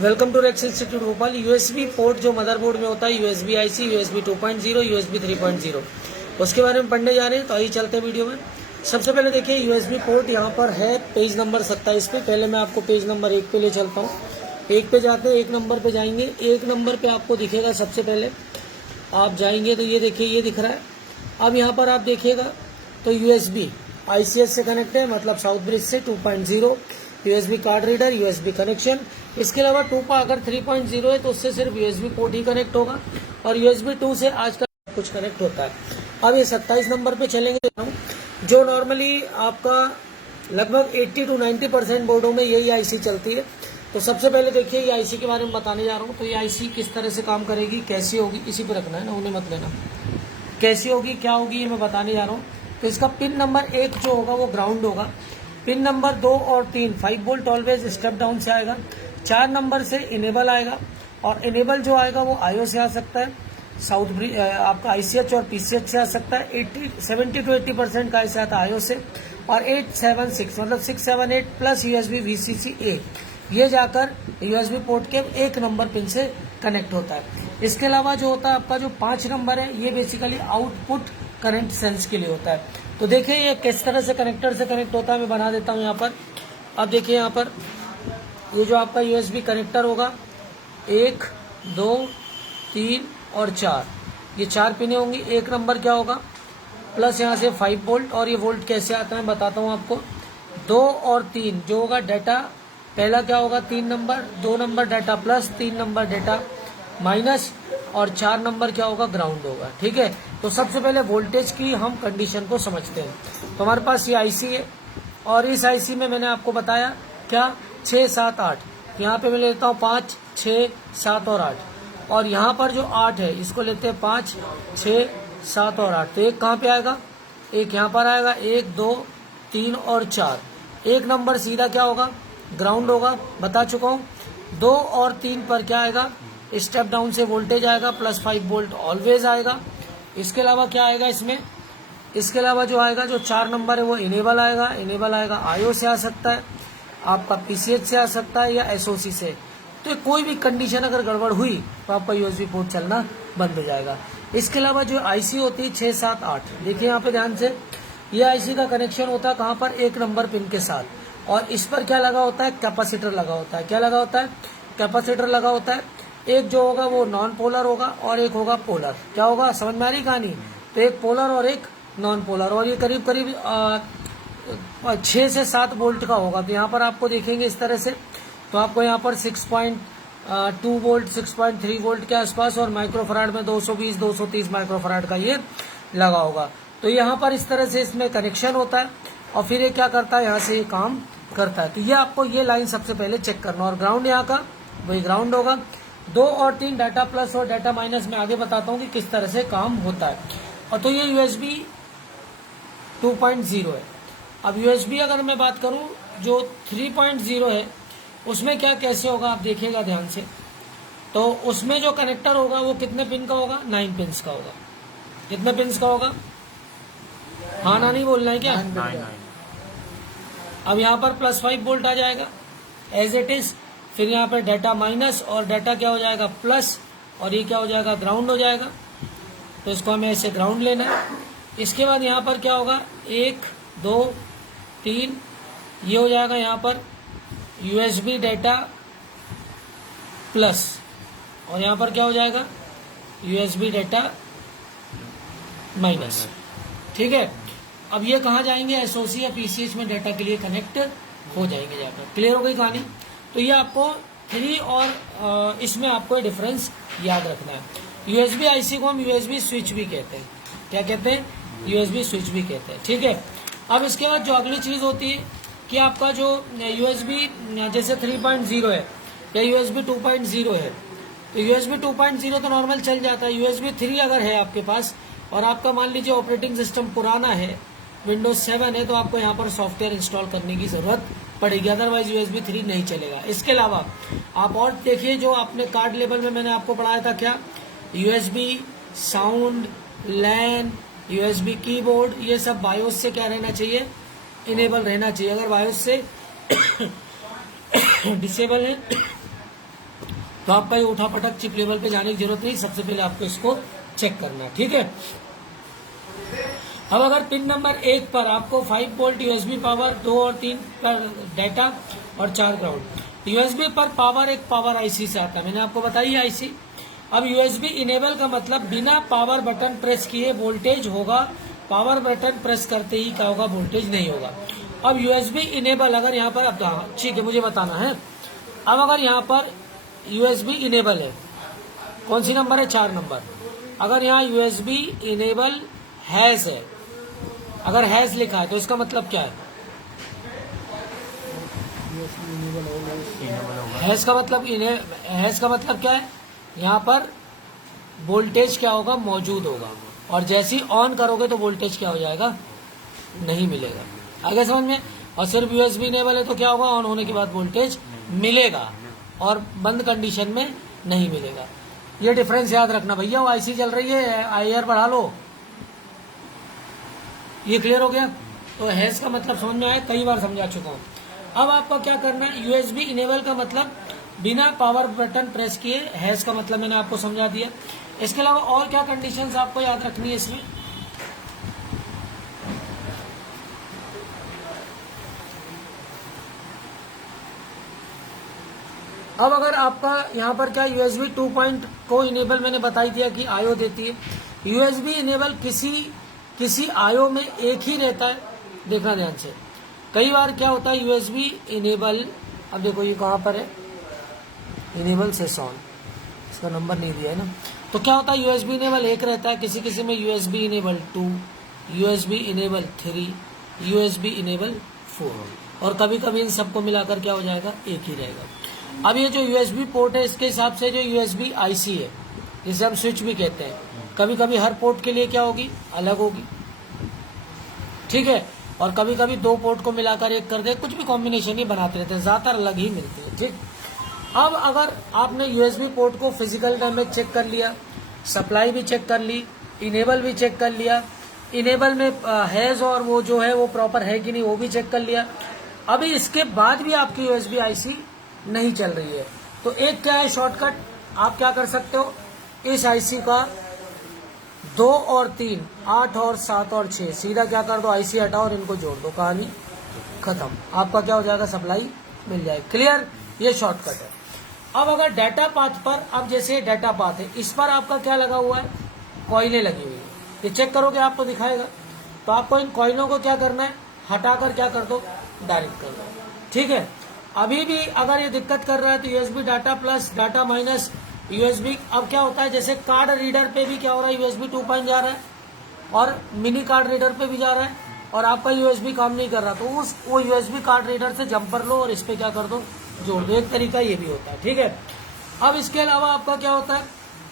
Welcome to Rex institute Bhopal. USB port जो motherboard में होता है, यूएसबी आईसी, यूएसबी 2.0, यूएसबी 3.0, उसके बारे में पढ़ने जा रहे हैं। तो आइए चलते हैं वीडियो में। सबसे पहले देखिए यूएसबी पोर्ट यहाँ पर है पेज नंबर 27 पे। पहले मैं आपको पेज नंबर 1 पे ले चलता हूँ। 1 पे जाते हैं, 1 नंबर पे जाएंगे। 1 नंबर पे आपको दिखेगा, सबसे पहले आप जाएंगे तो ये देखिए, ये दिख रहा है। अब यहाँ पर आप देखिएगा तो यूएसबी आईसीएस से कनेक्ट है, मतलब साउथ ब्रिज से 2.0, USB card reader, USB connection. इसके अलावा 2 का अगर 3.0 है तो उससे सिर्फ यूएसबी पोर्ट ही कनेक्ट होगा, और यूएसबी 2 से आजकल कुछ कनेक्ट होता है। अब ये 27 नंबर पे चलेंगे, जो नॉर्मली आपका लगभग 80 to 90% बोर्डों में यही आईसी चलती है। तो सबसे पहले देखिए ये आईसी के बारे में बताने जा रहा हूँ। तो ये आईसी किस तरह से काम करेगी, कैसी होगी, इसी पे रखना है ना, उन्हें मत लेना। कैसी होगी, क्या होगी, ये मैं बताने जा रहा हूँ। तो इसका पिन नंबर 1 जो होगा वो ग्राउंड होगा। पिन नंबर 2 और 3 5 वोल्ट ऑलवेज स्टेप डाउन से आएगा। 4 नंबर से इनेबल आएगा, और इनेबल जो आएगा वो आईओ से आ सकता है, साउथ ब्रिज आपका आईसीएच और पीसीएच से आ सकता है। 70 to 80% का ऐसा आता है आईओ से। और 876 मतलब 678 प्लस यूएसबी वीसीसी ए, ये जाकर यूएसबी पोर्ट के 1 नंबर पिन से कनेक्ट होता है। इसके अलावा जो होता है आपका जो 5 नंबर है, ये बेसिकली आउटपुट करंट सेंस के लिए होता है। तो देखिए ये किस तरह से कनेक्टर से कनेक्ट होता है, मैं बना देता हूँ यहाँ पर। अब देखिए यहाँ पर ये जो आपका यूएसबी कनेक्टर होगा, 1 2 3 और 4, ये 4 पिने होंगी। 1 नंबर क्या होगा, प्लस यहाँ से 5 वोल्ट, और ये वोल्ट कैसे आता है बताता हूँ आपको। 2 और 3 जो होगा डाटा, पहला क्या होगा 3 number, 2 number data plus, 3 number data minus, और 4 नंबर क्या होगा, ग्राउंड होगा। ठीक है, तो सबसे पहले वोल्टेज की हम कंडीशन को समझते हैं। तो हमारे पास ये आईसी है, और इस आईसी में मैंने आपको बताया क्या, 6 7 8। यहाँ पे मैं लेता हूँ 5 6 7 और 8, और यहाँ पर जो 8 है इसको लेते हैं 5 6 7 और 8। तो एक कहाँ पे आएगा, एक यहाँ पर आएगा, 1 2 3 और 4। 1 नंबर सीधा क्या होगा, ग्राउंड होगा, बता चुका हूँ। 2 और 3 पर क्या आएगा, स्टेप डाउन से वोल्टेज आएगा, प्लस 5 वोल्ट ऑलवेज आएगा। इसके अलावा क्या आएगा इसमें, इसके अलावा जो आएगा जो 4 नंबर है वो इनेबल आएगा। इनेबल आएगा आईओ से आ सकता है, आपका पीसीएच से आ सकता है, या एसओसी से। तो कोई भी कंडीशन अगर गड़बड़ हुई तो आपका यूएसबी पोर्ट चलना बंद हो जाएगा। इसके अलावा जो आईसी होती है 6 7 8, देखिए यहाँ पे ध्यान से, ये आईसी का कनेक्शन होता है कहाँ पर, 1 नंबर पिन के साथ, और इस पर क्या लगा होता है, कैपेसिटर लगा होता है। क्या लगा होता है, कैपेसिटर लगा होता है। एक जो होगा वो नॉन पोलर होगा, और एक होगा पोलर। क्या होगा, समझ में आ रही कहानी। तो एक पोलर और एक नॉन पोलर, और ये करीब करीब 6 से 7 वोल्ट का होगा। तो यहाँ पर आपको देखेंगे इस तरह से, तो आपको यहाँ पर 6.2 वोल्ट 6.3 वोल्ट के आसपास, और माइक्रोफराड में 220 230 माइक्रोफराड का ये लगा होगा। तो यहाँ पर इस तरह से इसमें कनेक्शन होता है, और फिर ये क्या करता है, यहाँ से ये काम करता है। तो ये आपको ये लाइन सबसे पहले चेक करना। और ग्राउंड यहाँ का वही ग्राउंड होगा। 2 और 3 डाटा प्लस और डाटा माइनस में आगे बताता हूँ कि किस तरह से काम होता है। और तो ये यूएसबी 2.0 है। अब यूएसबी अगर मैं बात करूं जो 3.0 है, उसमें क्या कैसे होगा आप देखिएगा ध्यान से। तो उसमें जो कनेक्टर होगा वो कितने पिन का होगा, 9 पिन्स का होगा। कितने पिन्स का होगा, हाँ ना नहीं बोलना है क्या। 9। अब यहाँ पर प्लस 5 वोल्ट आ जाएगा एज इट इज। फिर यहाँ पर डाटा माइनस, और डाटा क्या हो जाएगा, प्लस, और ये क्या हो जाएगा, ग्राउंड हो जाएगा। तो इसको हमें ऐसे ग्राउंड लेना है। इसके बाद यहाँ पर क्या होगा, 1 2 3, ये हो जाएगा यहाँ पर यूएसबी डाटा प्लस, और यहाँ पर क्या हो जाएगा, यूएसबी डाटा माइनस। ठीक है, अब ये कहाँ जाएंगे, एसओसी या पीसीएच में डाटा के लिए कनेक्ट हो जाएंगे जाकर। क्लियर हो गई कहानी। तो ये आपको 3 और इसमें आपको डिफरेंस याद रखना है। यूएसबी आईसी को हम यूएसबी स्विच भी कहते हैं। क्या कहते हैं, यूएसबी स्विच भी कहते हैं। ठीक है, अब इसके बाद जो अगली चीज होती है कि आपका जो यूएसबी जैसे 3.0 है या यूएसबी 2.0 है, तो यूएसबी 2.0 तो नॉर्मल चल जाता है। यूएसबी 3 अगर है आपके पास, और आपका मान लीजिए ऑपरेटिंग सिस्टम पुराना है, विंडोज 7 है, तो आपको यहाँ पर सॉफ्टवेयर इंस्टॉल करने की जरूरत पड़ेगी, अदरवाइज यूएसबी 3 नहीं चलेगा। इसके अलावा आप और देखिए, जो आपने कार्ड लेवल में मैंने आपको पढ़ाया था, क्या यूएसबी साउंड, लैन, यूएसबी कीबोर्ड, ये सब बायोस से क्या रहना चाहिए, इनेबल रहना चाहिए। अगर बायोस से डिसेबल है तो आपका ये उठापटक चिप लेवल पे जाने की जरूरत नहीं, सबसे पहले आपको इसको चेक करना है, ठीक है। अब अगर पिन नंबर 1 पर आपको 5 वोल्ट यूएसबी पावर, 2 और 3 पर डाटा और 4 ग्राउंड। यूएसबी पर पावर एक पावर आईसी से आता है, मैंने आपको बताई आईसी। अब यूएसबी इनेबल का मतलब बिना पावर बटन प्रेस किए वोल्टेज होगा, पावर बटन प्रेस करते ही क्या होगा, वोल्टेज नहीं होगा। अब यूएसबी इनेबल अगर यहाँ पर, अब ठीक है मुझे बताना है, अब अगर यहाँ पर यूएसबी इनेबल है, कौन सी नंबर है, 4 नंबर। अगर यहाँ यूएसबी इनेबल हैज है, अगर हैज लिखा है तो इसका मतलब क्या है, हैज का मतलब क्या है, यहाँ पर वोल्टेज क्या होगा, मौजूद होगा, और जैसे ही ऑन करोगे तो वोल्टेज क्या हो जाएगा, नहीं मिलेगा। आगे समझ में। और सिर्फ यूएसबी इनेबल है तो क्या होगा, ऑन होने के बाद वोल्टेज मिलेगा और बंद कंडीशन में नहीं मिलेगा। ये डिफरेंस याद रखना भैया। वो आईसी चल रही है, आईआर बढ़ा लो। ये क्लियर हो गया। तो हैज का मतलब समझ में आया, कई बार समझा चुका हूँ। अब आपको क्या करना है, यूएसबी इनेबल का मतलब बिना पावर बटन प्रेस किए, हैज का मतलब मैंने आपको समझा दिया। इसके अलावा और क्या कंडीशंस आपको याद रखनी है इसमें, अब अगर आपका यहाँ पर क्या यूएसबी 2 को इनेबल मैंने बताई दिया कि आयो देती है। यूएसबी इनेबल किसी आयो में एक ही रहता है, देखना ध्यान से। कई बार क्या होता है यूएसबी इनेबल, अब देखो ये कहाँ पर है, इनेबल सेशन, इसका नंबर नहीं दिया है ना। तो क्या होता है यूएसबी इनेबल एक रहता है, किसी में USB enable 2, USB enable 3, USB enable 4, और कभी कभी इन सबको मिलाकर क्या हो जाएगा, एक ही रहेगा। अब ये जो यूएसबी पोर्ट है, इसके हिसाब से जो यूएसबी आईसी है, जिसे हम स्विच भी कहते हैं, कभी कभी हर पोर्ट के लिए क्या होगी, अलग होगी, ठीक है। और कभी कभी 2 पोर्ट को मिलाकर एक कर दे, कुछ भी कॉम्बिनेशन ही बनाते रहते हैं, ज्यादातर अलग ही मिलती है, ठीक। अब अगर आपने यूएसबी पोर्ट को फिजिकल डैमेज चेक कर लिया, सप्लाई भी चेक कर ली, इनेबल भी चेक कर लिया, इनेबल में हैज और वो जो है वो प्रॉपर है कि नहीं वो भी चेक कर लिया, अभी इसके बाद भी आपकी यूएसबी आईसी नहीं चल रही है, तो एक क्या है शॉर्टकट, आप क्या कर सकते हो, इस आईसी का 2 और 3, 8 और 7 और 6 सीधा क्या कर दो, आईसी हटाओ और इनको जोड़ दो, कहानी खत्म। आपका क्या हो जाएगा, सप्लाई मिल जाएगी। क्लियर, ये शॉर्टकट है। अब अगर डाटा पाथ पर, अब जैसे डाटा पाथ है, इस पर आपका क्या लगा हुआ है, कॉइलें लगी हुई है, ये चेक करोगे आपको दिखाएगा। तो आपको इन कॉइलों को क्या करना है, हटाकर क्या कर दो, डायरेक्ट कर दो, ठीक है। अभी भी अगर ये दिक्कत कर रहा है तो USB data plus data minus USB, अब क्या होता है जैसे कार्ड रीडर पे भी क्या हो रहा है, यूएसबी 2 जा रहा है और मिनी कार्ड रीडर पे भी जा रहा है, और आपका यूएसबी काम नहीं कर रहा, तो वो यूएसबी कार्ड रीडर से जंपर लो और इस पे क्या कर दो, जोड़ दो। एक तरीका ये भी होता है, ठीक है। अब इसके अलावा आपका क्या होता है,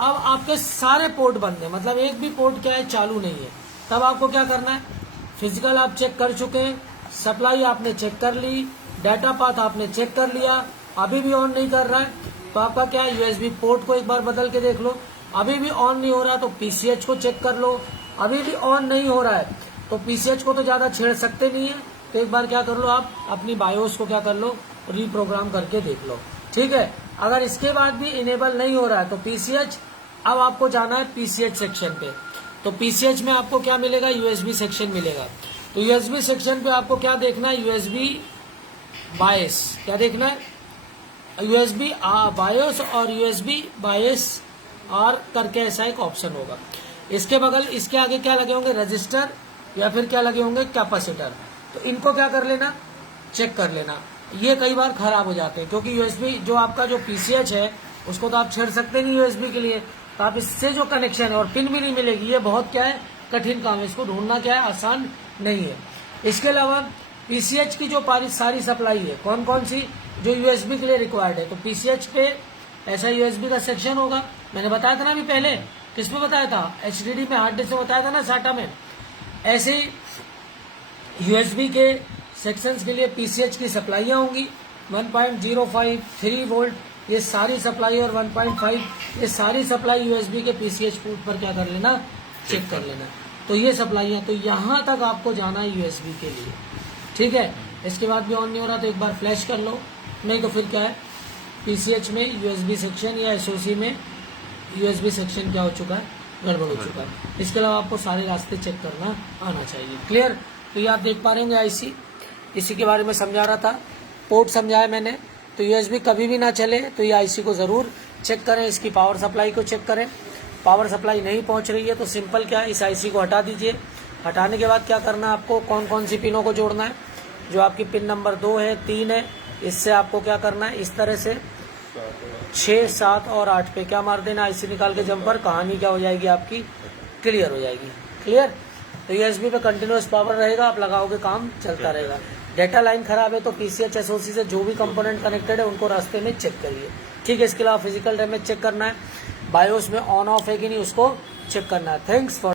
अब आपके सारे पोर्ट बंद है, मतलब एक भी पोर्ट क्या है, चालू नहीं है, तब आपको क्या करना है, फिजिकल आप चेक कर चुके हैं, सप्लाई आपने चेक कर ली, डाटा पाथ आपने चेक कर लिया, अभी भी ऑन नहीं कर रहा है, तो आपका क्या है, यूएसबी पोर्ट को एक बार बदल के देख लो। अभी भी ऑन नहीं हो रहा है तो पीसीएच को चेक कर लो। अभी भी ऑन नहीं हो रहा है तो पीसीएच को तो ज्यादा छेड़ सकते नहीं है, तो एक बार क्या कर लो, आप अपनी बायोस को क्या कर लो, रीप्रोग्राम करके देख लो, ठीक है। अगर इसके बाद भी इनेबल नहीं हो रहा है तो पीसीएच, अब आपको जाना है पीसीएच सेक्शन पे, तो पीसीएच में आपको क्या मिलेगा, यूएसबी सेक्शन मिलेगा। तो यूएसबी सेक्शन पे आपको क्या देखना है, यूएसबी बायस, क्या देखना है, यूएसबी बायोस और यूएसबी बायस आर करके ऐसा एक ऑप्शन होगा। इसके बगल, इसके आगे क्या लगे होंगे, रजिस्टर या फिर क्या लगे होंगे, कैपेसिटर। तो इनको क्या कर लेना, चेक कर लेना। ये कई बार खराब हो जाते हैं क्योंकि यूएसबी जो आपका जो पीसीएच है उसको तो आप छेड़ सकते नहीं यूएसबी के लिए, तो आप इससे जो कनेक्शन है और पिन भी नहीं मिलेगी, ये बहुत क्या है, कठिन काम है, इसको ढूंढना क्या है, आसान नहीं है। इसके अलावा पीसीएच की जो सारी सप्लाई है, कौन कौन सी जो यूएसबी के लिए रिक्वायर्ड है, तो पीसीएच पे ऐसा यूएसबी का सेक्शन होगा, मैंने बताया था ना अभी पहले, किस पे बताया था, एचडीडी में, हार्ड डिस्क में बताया था ना, साटा में। ऐसे ही यूएसबी के सेक्शंस के लिए पीसीएच की सप्लाईयाँ होंगी, 1.05, 3 वोल्ट, ये सारी सप्लाई, और 1.5, ये सारी सप्लाई यूएसबी के पीसीएच पोर्ट पर क्या कर लेना, चेक कर लेना। तो ये सप्लाईयाँ, तो यहाँ तक आपको जाना है यूएसबी के लिए, ठीक है। इसके बाद भी ऑन नहीं हो रहा तो एक बार फ्लैश कर लो, नहीं तो फिर क्या है, पीसीएच में यूएसबी सेक्शन या एसओसी में यूएसबी सेक्शन क्या हो चुका है, गड़बड़ हो चुका है। इसके अलावा आपको सारे रास्ते चेक करना आना चाहिए। क्लियर। तो ये आप देख पा रहे होंगे आईसी, इसी के बारे में समझा रहा था, पोर्ट समझाया मैंने। तो यूएसबी कभी भी ना चले तो ये आईसी को ज़रूर चेक करें, इसकी पावर सप्लाई को चेक करें। पावर सप्लाई नहीं पहुंच रही है तो सिंपल क्या है, इस आईसी को हटा दीजिए। हटाने के बाद क्या करना है आपको, कौन कौन सी पिनों को जोड़ना है, जो आपकी पिन नंबर 2 है, 3 है, इससे आपको क्या करना है, इस तरह से 6, 7 और 8 पे क्या मार देना, आईसी निकाल के जंपर, कहानी क्या हो जाएगी आपकी, क्लियर हो जाएगी। क्लियर। तो यूएसबी पे कंटिन्यूअस पावर रहेगा, आप लगाओगे काम चलता रहेगा। डेटा लाइन खराब है तो पीसीएच एसओसी से जो भी कंपोनेंट कनेक्टेड है उनको रास्ते में चेक करिए। ठीक है। इसके अलावा फिजिकल डैमेज चेक करना है, बायोस में ऑन ऑफ है कि नहीं उसको चेक करना है। Thanks for